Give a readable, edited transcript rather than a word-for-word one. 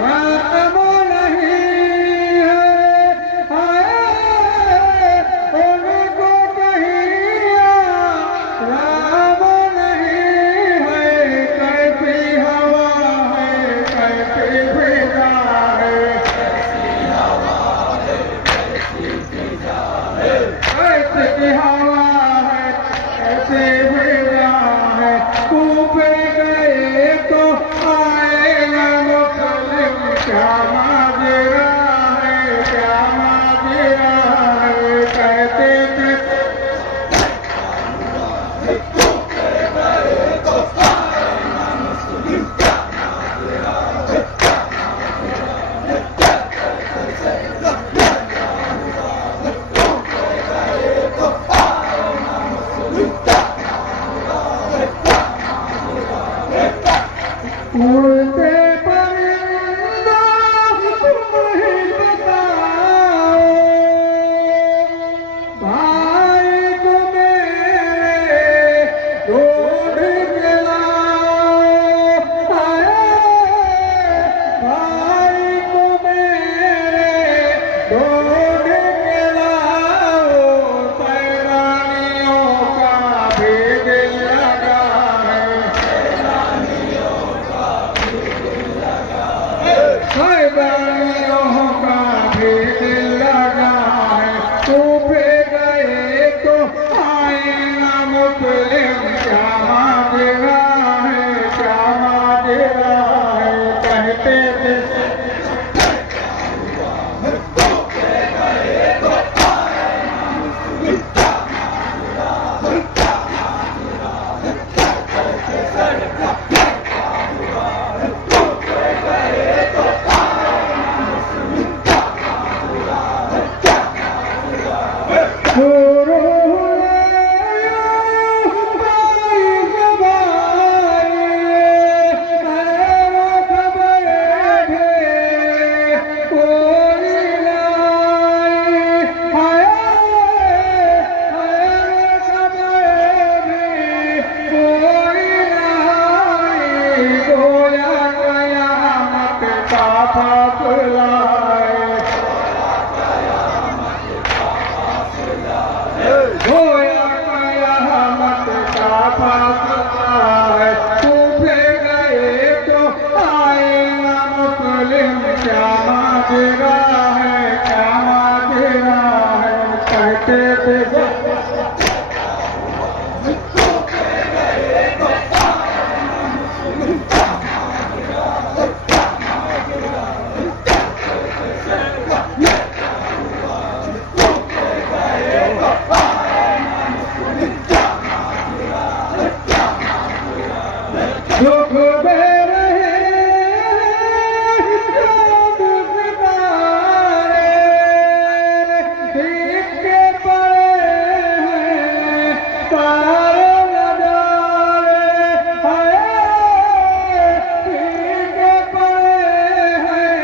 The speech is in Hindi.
राम नहीं है, हाय उनको कहिया राम नहीं है, कैसी हवा है कैसी फिजा है, कैसी हवा है कैसी फिजा है, कैसी हवा है कैसी फिजा है, कूपे गए तो आएगा मुसलिम, क्या माजरा है क्या माजरा है, कहते थे उड़ते परिंदों तुम्हें बताओ, भाई को मेरे ढूंढ के लाओ, भाई को मेरे ढूंढ के लाओ, सैलानियों का भी दिल लगा है, सैलानियों का भी दिल लगा है, कूपे गए तो आएगा मुसलिम, क्या माजरा है क्या माजरा है, कहते थे गोया कयामत का फासला है, कूपे गए तो आएगा मुसलिम, क्या माजरा है क्या माजरा है, कहते थे दुख में रहे चांद सितारे, फीके पड़े हैं सारे नजारे, हाय फीके पड़े हैं